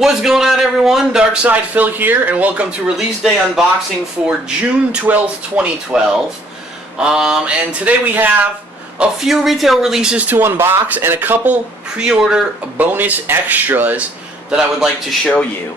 What's going on, everyone? Darkside Phil here, and welcome to Release Day Unboxing for June 12th, 2012. And today we have a few retail releases to unbox and a couple pre-order bonus extras that I would like to show you.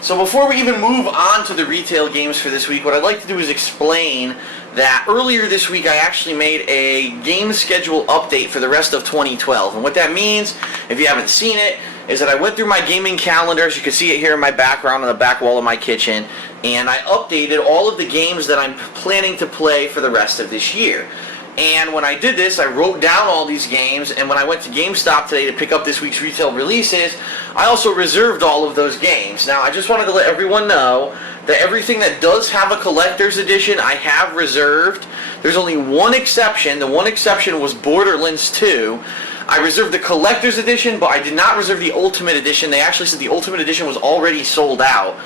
So before we even move on to the retail games for this week, what I'd like to do is explain that earlier this week I actually made a game schedule update for the rest of 2012. And what that means, if you haven't seen it, is that I went through my gaming calendar, as you can see it here in my background on the back wall of my kitchen, and I updated all of the games that I'm planning to play for the rest of this year. And when I did this, I wrote down all these games, and when I went to Gamestop today to pick up this week's retail releases, I also reserved all of those games. Now, I just wanted to let everyone know that everything that does have a collector's edition, I have reserved. There's only one exception. The one exception was Borderlands 2. I reserved the collector's edition, but I did not reserve the ultimate edition. They actually said the ultimate edition was already sold out.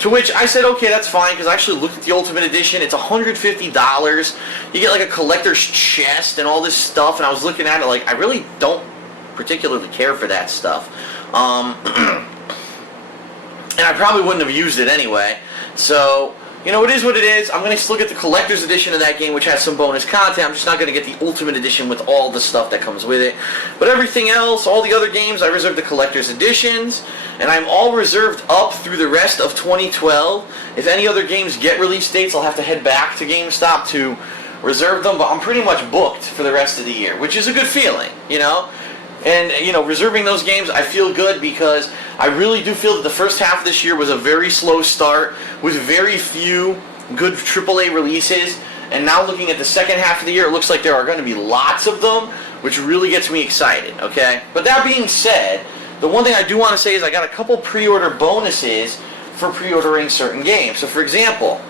To which I said, okay, that's fine, because I actually looked at the ultimate edition. It's $150. You get like a collector's chest and all this stuff, and I was looking at it like, I really don't particularly care for that stuff. And I probably wouldn't have used it anyway. So, you know, it is what it is. I'm going to still get the collector's edition of that game, which has some bonus content. I'm just not going to get the ultimate edition with all the stuff that comes with it. But everything else, all the other games, I reserved the collector's editions, and I'm all reserved up through the rest of 2012. If any other games get release dates, I'll have to head back to GameStop to reserve them, but I'm pretty much booked for the rest of the year, which is a good feeling, you know? And, you know, reserving those games, I feel good because I really do feel that the first half of this year was a very slow start with very few good AAA releases. And now looking at the second half of the year, it looks like there are going to be lots of them, which really gets me excited, okay? But that being said, the one thing I do want to say is I got a couple pre-order bonuses for pre-ordering certain games. So, for example,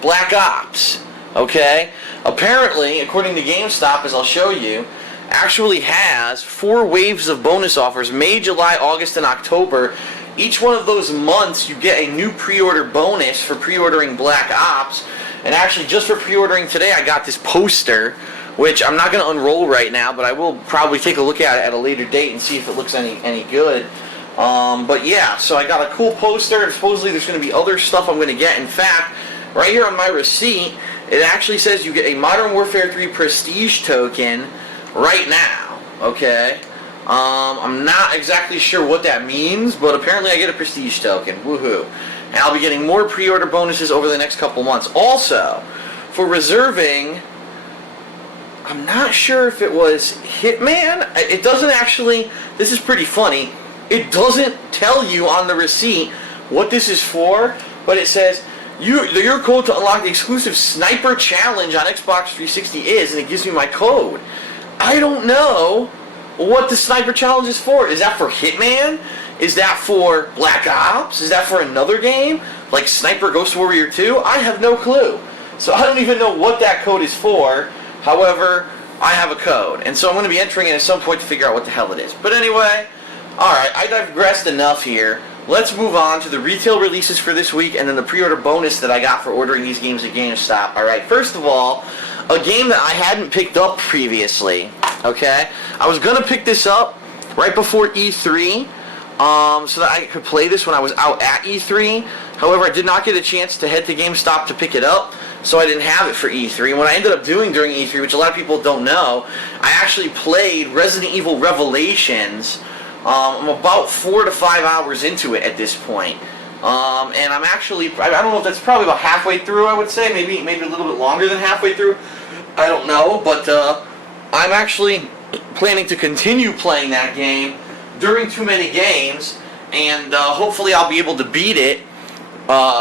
Black Ops, okay? Apparently, according to GameStop, as I'll show you, actually has 4 waves of bonus offers: May, July, August, and October. Each one of those months you get a new pre-order bonus for pre-ordering Black Ops. And actually, just for pre-ordering today, I got this poster, which I'm not going to unroll right now, but I will probably take a look at it at a later date and see if it looks any good. But yeah, so I got a cool poster, and supposedly there's going to be other stuff I'm going to get. In fact, right here on my receipt, it actually says you get a Modern Warfare 3 Prestige token right now, okay? I'm not exactly sure what that means, but apparently I get a Prestige token. Woohoo. And I'll be getting more pre-order bonuses over the next couple months. Also, for reserving, I'm not sure if it was Hitman. It doesn't actually, this is pretty funny, it doesn't tell you on the receipt what this is for, but it says, your code to unlock the exclusive Sniper Challenge on Xbox 360 is, and it gives me my code. I don't know what the Sniper Challenge is for. Is that for Hitman? Is that for Black Ops? Is that for another game? Like Sniper Ghost Warrior 2? I have no clue. So I don't even know what that code is for. However, I have a code. And so I'm going to be entering it at some point to figure out what the hell it is. But anyway, alright, I digressed enough here. Let's move on to the retail releases for this week and then the pre-order bonus that I got for ordering these games at GameStop. Alright, first of all, a game that I hadn't picked up previously, okay? I was going to pick this up right before E3 so that I could play this when I was out at E3. However, I did not get a chance to head to GameStop to pick it up, so I didn't have it for E3. And what I ended up doing during E3, which a lot of people don't know, I actually played Resident Evil Revelations. I'm about 4 to 5 hours into it at this point. And I'm actually, I don't know if that's probably about halfway through, I would say, maybe a little bit longer than halfway through. I don't know, but I'm actually planning to continue playing that game during Too Many Games, and hopefully I'll be able to beat it.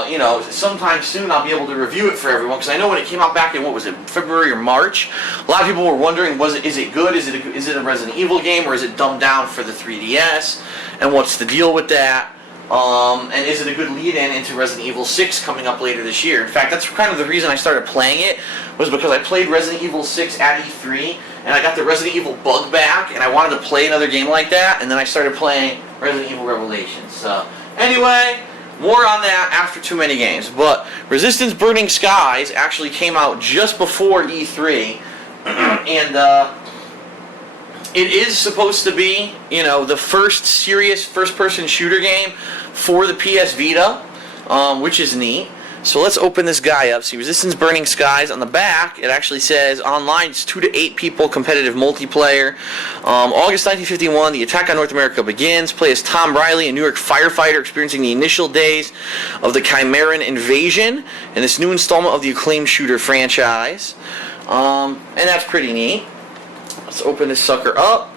You know, sometime soon I'll be able to review it for everyone, because I know when it came out back in, what was it, February or March, a lot of people were wondering, is it good, is it a Resident Evil game, or is it dumbed down for the 3DS, and what's the deal with that? And is it a good lead-in into Resident Evil 6 coming up later this year? In fact, that's kind of the reason I started playing it, was because I played Resident Evil 6 at E3, and I got the Resident Evil bug back, and I wanted to play another game like that, and then I started playing Resident Evil Revelations. So, anyway, more on that after Too Many Games. But Resistance Burning Skies actually came out just before E3, and it is supposed to be, you know, the first serious first-person shooter game for the PS Vita, which is neat. So let's open this guy up. See, Resistance Burning Skies. On the back, it actually says online, it's 2 to 8 people, competitive multiplayer. August 1951, the attack on North America begins. Play as Tom Riley, a New York firefighter experiencing the initial days of the Chimeran invasion in this new installment of the acclaimed shooter franchise. And that's pretty neat. Let's open this sucker up.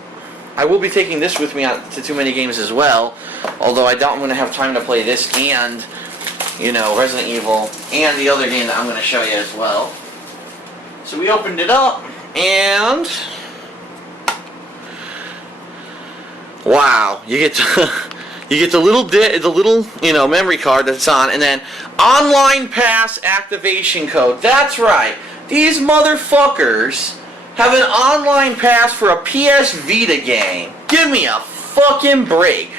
I will be taking this with me to Too Many Games as well, although I doubt I'm going to have time to play this and, you know, Resident Evil, and the other game that I'm going to show you as well. So we opened it up, and wow, you get the little you know, memory card that's on, and then online pass activation code. That's right, these motherfuckers have an online pass for a PS Vita game. Give me a fucking break.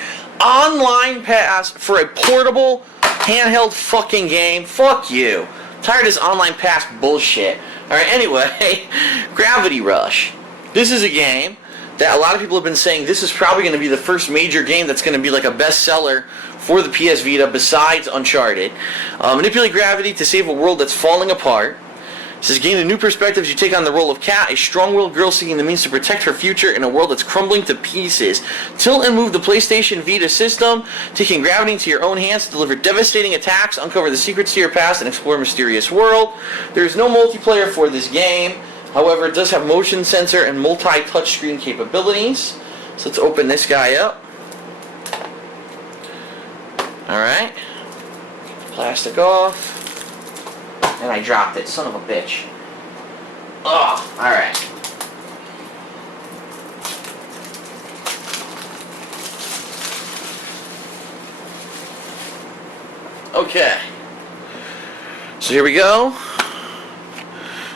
Online pass for a portable handheld fucking game. Fuck you. I'm tired of this online pass bullshit. Alright, anyway, Gravity Rush. This is a game that a lot of people have been saying this is probably going to be the first major game that's going to be like a bestseller for the PS Vita besides Uncharted. Manipulate gravity to save a world that's falling apart. It says, gain a new perspective as you take on the role of Kat, a strong-willed girl seeking the means to protect her future in a world that's crumbling to pieces. Tilt and move the PlayStation Vita system, taking gravity into your own hands to deliver devastating attacks, uncover the secrets to your past, and explore a mysterious world. There is no multiplayer for this game. However, it does have motion sensor and multi-touchscreen capabilities. So let's open this guy up. Alright. Plastic off. And I dropped it, son of a bitch. Oh, alright. Okay. So here we go.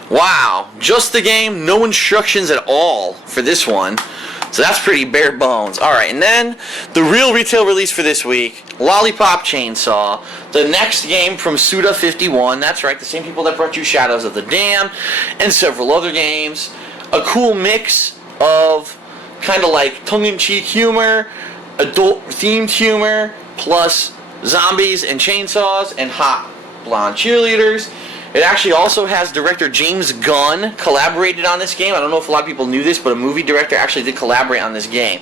Wow, just the game, no instructions at all for this one. So that's pretty bare bones. Alright, and then the real retail release for this week, Lollipop Chainsaw, the next game from Suda51. That's right, the same people that brought you Shadows of the Dam and several other games. A cool mix of kind of like tongue-in-cheek humor, adult-themed humor, plus zombies and chainsaws and hot blonde cheerleaders. It actually also has director James Gunn collaborated on this game. I don't know if a lot of people knew this, but a movie director actually did collaborate on this game.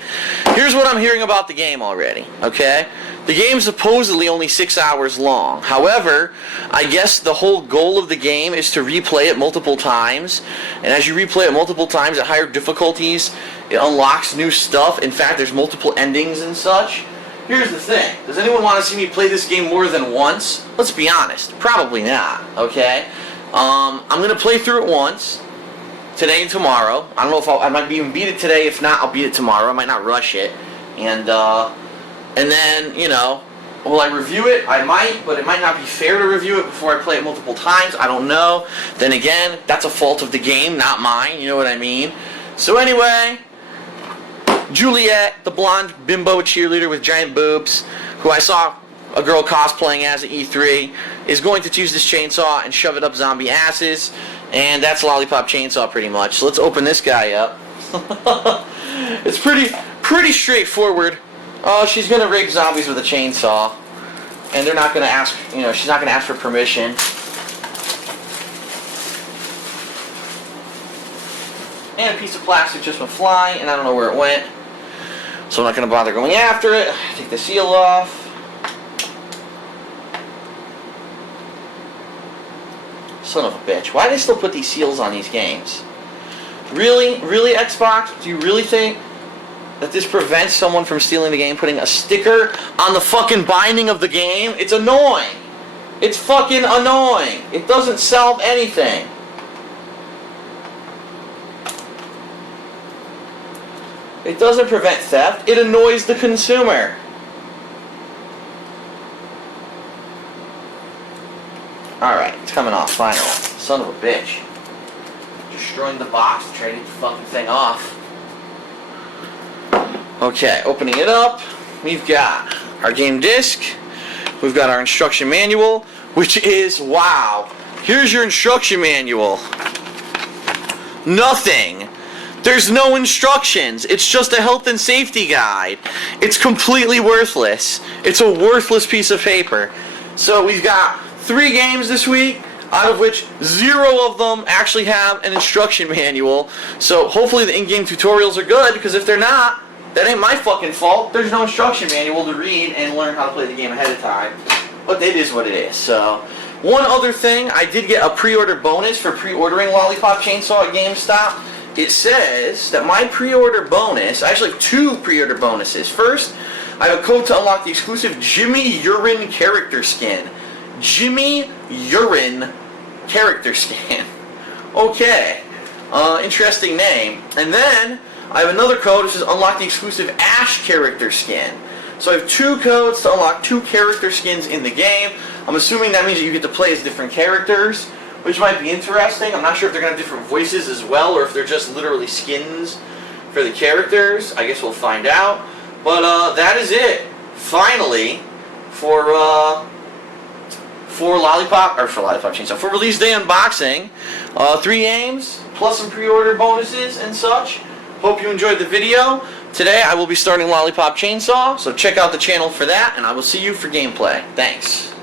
Here's what I'm hearing about the game already, okay? The game's supposedly only 6 hours long. However, I guess the whole goal of the game is to replay it multiple times. And as you replay it multiple times at higher difficulties, it unlocks new stuff. In fact, there's multiple endings and such. Here's the thing. Does anyone want to see me play this game more than once? Let's be honest. Probably not, okay? I'm going to play through it once, today and tomorrow. I don't know if I might even beat it today. If not, I'll beat it tomorrow. I might not rush it. And then, you know, will I review it? I might, but it might not be fair to review it before I play it multiple times. I don't know. Then again, that's a fault of the game, not mine. You know what I mean? So anyway, Juliet, the blonde bimbo cheerleader with giant boobs, who I saw a girl cosplaying as at E3, is going to choose this chainsaw and shove it up zombie asses, and that's Lollipop Chainsaw pretty much. So let's open this guy up. It's pretty straightforward. Oh, she's gonna rig zombies with a chainsaw, and they're not gonna ask, you know, she's not gonna ask for permission. And a piece of plastic just went flying, and I don't know where it went. So I'm not going to bother going after it. Take the seal off. Son of a bitch. Why do they still put these seals on these games? Really? Really, Xbox? Do you really think that this prevents someone from stealing the game, putting a sticker on the fucking binding of the game? It's annoying. It's fucking annoying. It doesn't solve anything. It doesn't prevent theft. It annoys the consumer. Alright, it's coming off, finally. Son of a bitch. Destroying the box to try to get the fucking thing off. Okay, opening it up. We've got our game disc. We've got our instruction manual, which is, wow. Here's your instruction manual. Nothing There's no instructions. It's just a health and safety guide. It's completely worthless. It's a worthless piece of paper. So we've got 3 games this week, out of which 0 of them actually have an instruction manual. So hopefully the in-game tutorials are good, because if they're not, that ain't my fucking fault. There's no instruction manual to read and learn how to play the game ahead of time. But it is what it is. So, one other thing, I did get a pre-order bonus for pre-ordering Lollipop Chainsaw at GameStop. It says that my pre-order bonus, I actually have 2 pre-order bonuses. First, I have a code to unlock the exclusive Jimmy Urine character skin. Jimmy Urine character skin. Okay. Interesting name. And then I have another code which says unlock the exclusive Ash character skin. So I have 2 codes to unlock 2 character skins in the game. I'm assuming that means that you get to play as different characters, which might be interesting. I'm not sure if they're going to have different voices as well, or if they're just literally skins for the characters. I guess we'll find out. But that is it, finally, for Lollipop Chainsaw, for release day unboxing. 3 games, plus some pre-order bonuses and such. Hope you enjoyed the video. Today I will be starting Lollipop Chainsaw, so check out the channel for that, and I will see you for gameplay. Thanks.